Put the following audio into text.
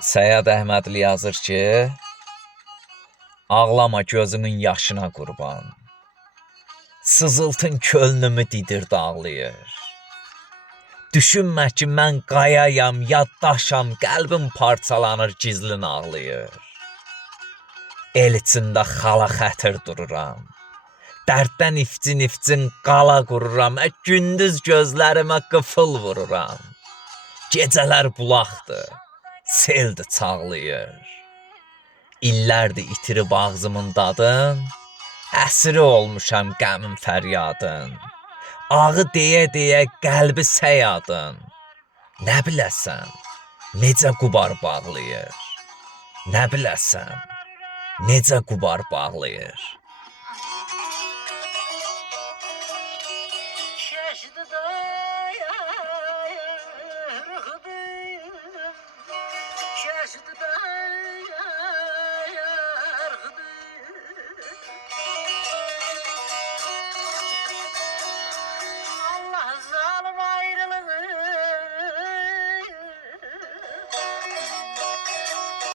Səyad Əhmədli yazır ki, ağlama gözünün yaşına qurban. Sızıltın könlümü didir dağlayır. Düşünmə ki, mən qayayam, yaddaşam, qəlbim parçalanır, gizlin ağlayır. El içində xala xətir dururam. Dərddən ifcin qala qururam. Gündüz gözlərimə qıfıl vururam. Gecələr bulaqdır, seldir çağlayır. İllərdir itirib ağzımın dadın, əsiri olmuşam qəmin fəryadın. Ağı deyə qəlbi səyadın. Nə biləsən, necə qubar bağlayır. Nə biləsən, necə qubar bağlayır.